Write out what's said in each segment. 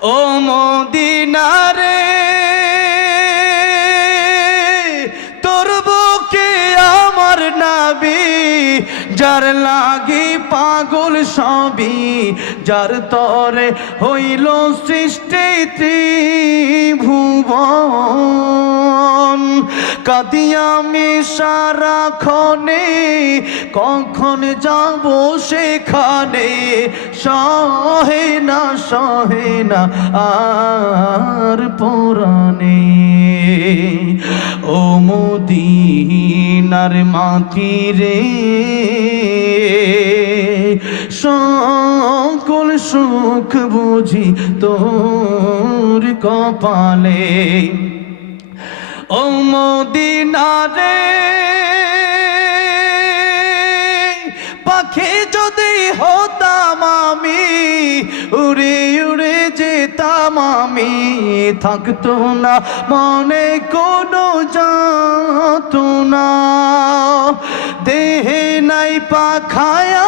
ও মদিনারে, তোর বুকে আমার নাবি, যার লাগি পাগল সবি, যার তরে হইল সৃষ্টি ত্রিভুবন। কাদিয়া আমি সারাক্ষণে কখন যাব সেখানে? সহে না সহে না, আর পুরানে ও মুদিনার মাটি রে, সকল সুখ বুঝি তোর কপালে। ও মদিনারে পাখি যদি হতাম আমি, উড়ে উড়ে যেতাম আমি, থাকতো না, মনে কোনো যাত না দেহে নাই পাখায়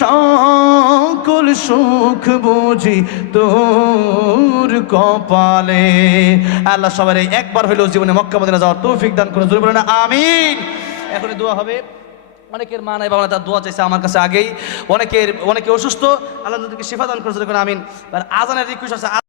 সকল সুখ বুঝি তোর কপালে। আল্লাহ সবার একবার হইলেও জীবনে মক্কা মদিনা যাওয়ার তৌফিক দান করে জোরে বলেন আমিন। এখন দোয়া হবে। অনেকের মা নাই, বাবা তার দোয়া চাইছে আমার কাছে আগেই। অনেকের অনেকে অসুস্থ, আল্লাহ তাদেরকে শিফা দান করে জোরে করে আমিন। আজানের রিকোয়েস্ট আছে